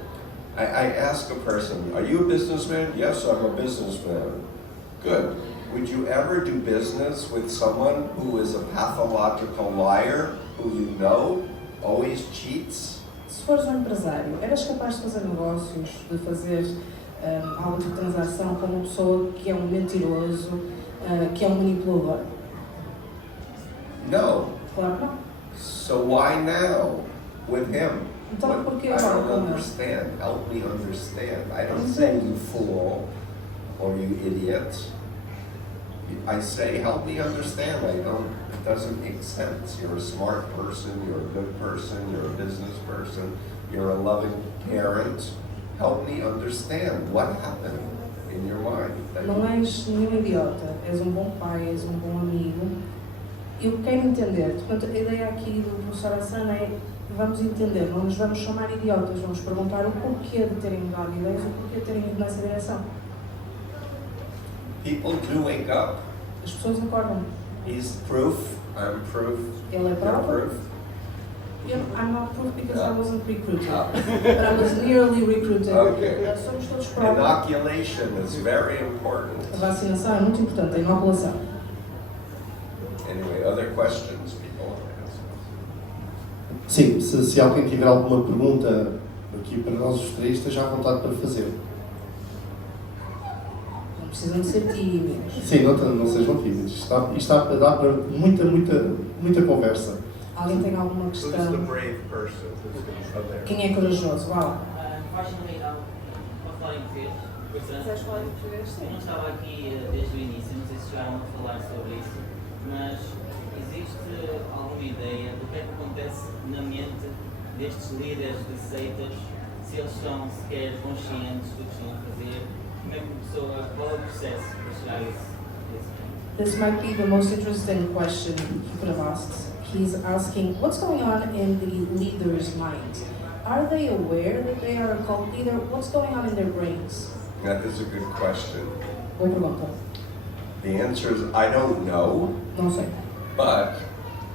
I ask a person, are you a businessman? Yes, I'm a businessman. Good. Would you ever do business with someone who is a pathological liar, who you know always cheats? Se fores um empresário, eras capaz de fazer negócios, de fazer algum tipo de transação com uma pessoa que é um mentiroso, que é um manipulador? No. Claro que não. So why now with him? Então por que I agora don't com ele? understand. Help me understand. I don't say you fool or you idiot. I say help me understand. It doesn't make sense. You're a smart person, you're a good person, you're a business person, you're a loving parent. Help me understand what happened in your mind. Não és nenhum idiota, és um bom pai, és um bom amigo. Eu quero entender, portanto a ideia aqui do professor Hassan é vamos entender, não nos vamos chamar idiotas, vamos perguntar o porquê de terem mudado de ideias, o porquê de terem ido nessa direção. People do wake up. As pessoas acordam. He's proof. I'm proof. Ele é You're prova. proof. I'm not proof because I wasn't recruited, but I was nearly recruited. Okay. Somos todos prova. Inoculation is very important. A vacinação é muito importante, a inoculação. Anyway, other questions people want to ask? Sim, se alguém tiver alguma pergunta aqui para nós os três, esteja à vontade para fazer. Não precisam de ser tímidos. Sim, não sejam tímidos. Isto dá para muita conversa. Alguém tem alguma Who's the questão? brave person who's going to go there? Quem é corajoso? Vá lá. Faz legal. Pode falar em português? Quiseres falar em português? Eu não estava aqui desde o início, não sei se chegaram a falar sobre isso, mas existe alguma ideia do que é que acontece na mente destes líderes de seitas, se eles são sequer conscientes do que estão a fazer, como é que a pessoa, qual é o processo para chegar a esse ponto? This might be the most interesting question he could have asked. He's asking, what's going on in the leader's mind? Are they aware that they are a cult leader? What's going on in their brains? That is a good question. Boa pergunta. The answer is I don't know, Não sei. but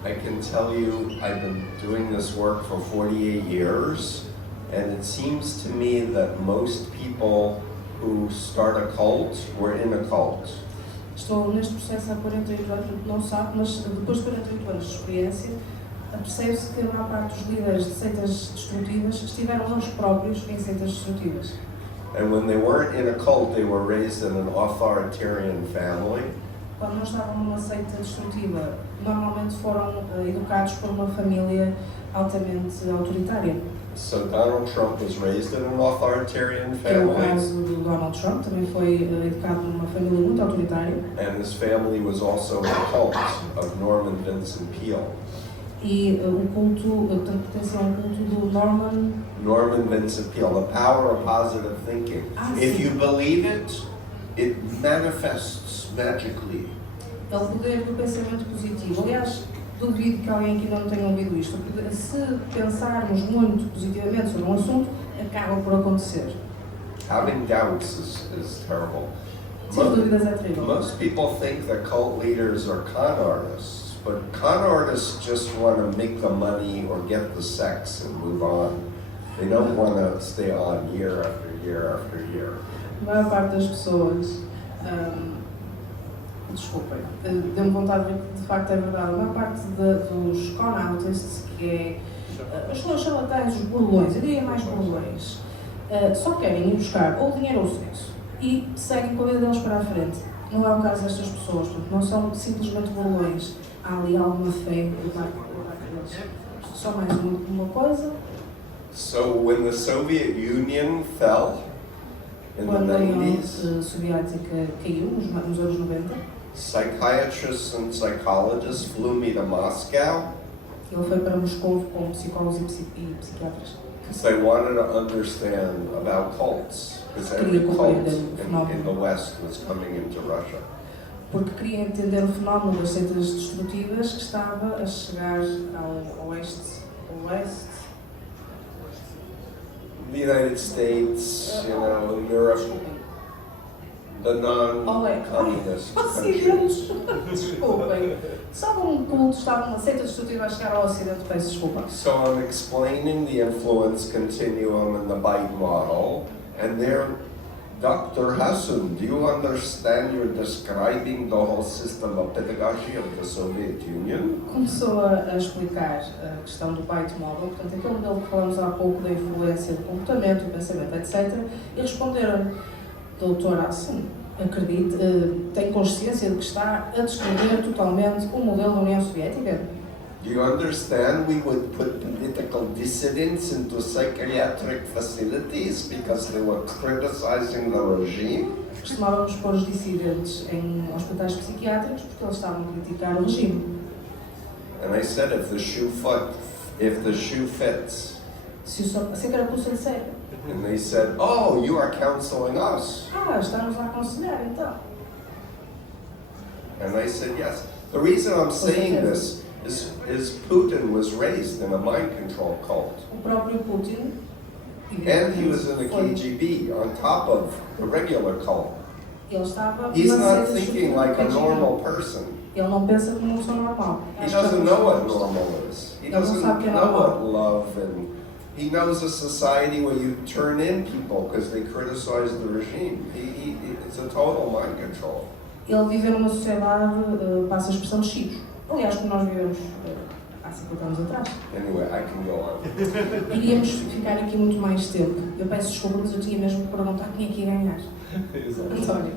I can tell you I've been doing this work for 48 years, and it seems to me that most people who start a cult were in a cult. Estou neste processo há 48 anos, não sabe, mas depois de 48 anos de experiência, percebe-se que a maior parte dos líderes de seitas destrutivas estiveram eles próprios em seitas destrutivas. And when they weren't in a cult, they were raised in an authoritarian family. Quando não estavam numa seita destrutiva, normalmente foram educados por uma família altamente autoritária. So Donald Trump was raised in an authoritarian É o family, caso do Donald Trump, também foi educado numa família muito autoritária. and his family was also the cult of Norman Vincent Peale. E o culto, portanto, pertencia a um culto do Norman Vincent Peale, the power of positive thinking. If you believe it, it manifests magically. É o poder do pensamento positivo. Aliás, duvido que alguém aqui não tenha ouvido isto, porque se pensarmos muito positivamente sobre um assunto, acaba por acontecer. Having doubts is terrible. Ter dúvidas é terrível. Most people think that cult leaders are con artists, but con artists just want to make the money or get the sex and move on. They don't want to stay on year after year after year. A maior parte das pessoas, desculpem, deu-me vontade de ver que de facto é verdade, a maior parte dos con artists, que é as pessoas charlatães, os burlões, eu diria mais burlões, só querem ir buscar ou dinheiro ou sexo e seguem com a vida deles para a frente. Não é o caso destas pessoas, porque não são simplesmente burlões, há ali alguma fé do parte deles. Só mais uma coisa. So when the Soviet Union fell in the Quando a União 90s, Soviética caiu, nos anos 90, psychiatrists and psychologists flew me to Moscow ele foi para Moscou com psicólogos e psiquiatras. because they wanted to understand about cults. Because every cult in the West was coming into Russia. Porque queria entender o fenómeno das seitas destrutivas que estava a chegar ao oeste. The United States, Europe, the non-communist countries. Desculpem. Estava um culto, estava uma seita destrutiva a chegar ao Ocidente, peço desculpa. So I'm explaining the influence continuum in the Bite model, and there, Dr. Hassan, do you understand you're describing the whole system of pedagogy of the Soviet Union? Começou a explicar a questão do Bite Model, portanto, aquele modelo que falamos há pouco da influência do comportamento, do pensamento, etc. E responderam, Dr. Hassan, acredite, tem consciência de que está a descrever totalmente o modelo da União Soviética? Do you understand we would put political dissidents into psychiatric facilities because they were criticizing the regime? Costumávamos pôr os dissidentes em hospitais psiquiátricos porque eles estavam a criticar o regime. And I said, if the shoe fits. Se a carapuça lhe serve. And they said, oh, you are counseling us. Está-nos a aconselhar, então. And I said, yes. The reason I'm saying this is Putin was raised in a mind control cult. O próprio Putin. And he was in the KGB on top of the regular cult. Ele estava. He's not thinking like a normal person. Ele não pensa como uma pessoa normal. He doesn't know what normal is. He doesn't know what love and he knows a society where you turn in people because they criticize the regime. It's a total mind control. Ele vive numa sociedade, passa a expressão de chicos. Aliás, como nós vivemos há 50 anos atrás. Anyway, I can go on. Iríamos ficar aqui muito mais tempo. Eu peço desculpa, mas eu tinha mesmo que perguntar quem é que ia ganhar. António.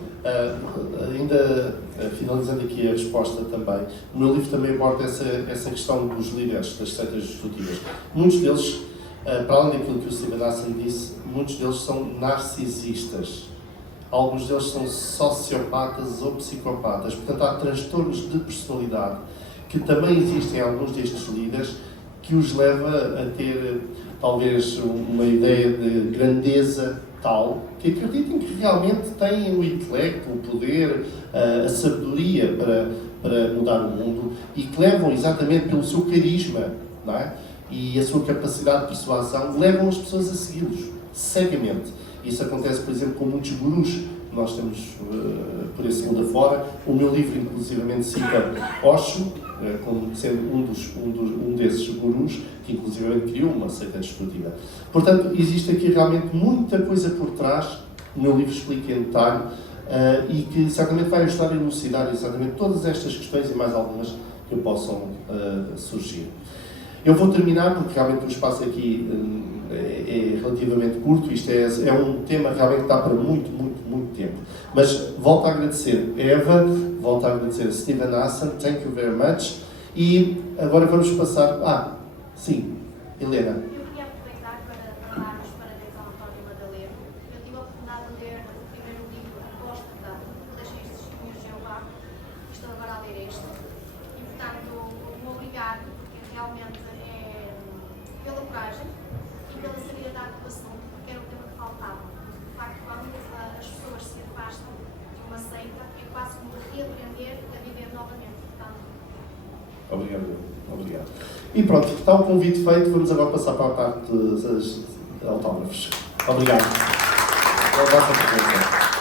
Ainda finalizando aqui a resposta também, o meu livro também aborda essa questão dos líderes, das seitas destrutivas. Muitos deles, para além daquilo que o Steven Hassan disse, muitos deles são narcisistas. Alguns deles são sociopatas ou psicopatas. Portanto, há transtornos de personalidade que também existem em alguns destes líderes que os leva a ter talvez uma ideia de grandeza tal que acreditem que realmente têm o intelecto, o poder, a sabedoria para mudar o mundo e que levam exatamente pelo seu carisma, não é? E a sua capacidade de persuasão, levam as pessoas a segui-los cegamente. Isso acontece, por exemplo, com muitos gurus. Nós temos por esse mundo afora. O meu livro, inclusivamente, cita Osho, como sendo um desses gurus, que inclusivamente criou uma seita destrutiva. Portanto, existe aqui realmente muita coisa por trás. O meu livro explica em detalhe e que certamente vai ajudar a elucidar exatamente todas estas questões e mais algumas que possam surgir. Eu vou terminar porque realmente o espaço aqui é relativamente curto, isto é um tema realmente que dá para muito tempo. Mas volto a agradecer Eva, volto a agradecer Steven Hassan, thank you very much. E agora vamos passar... sim, Helena. Eu queria aproveitar para dar os parabéns ao António Madaleno. Eu tive a oportunidade de ler o primeiro livro, Apóstata, das Reis Testemunhos de Jeová, e estou agora a ler este. E, portanto, vou obrigado, porque realmente é pela coragem e pela seriedade do assunto, porque era o tema que faltava. De facto, quando as pessoas se afastam de uma seita, é quase como reaprender a viver novamente. Portanto, Obrigado. Obrigado. E pronto, está o convite feito, vamos agora passar para a parte dos autógrafos. Obrigado. Pela vossa presença.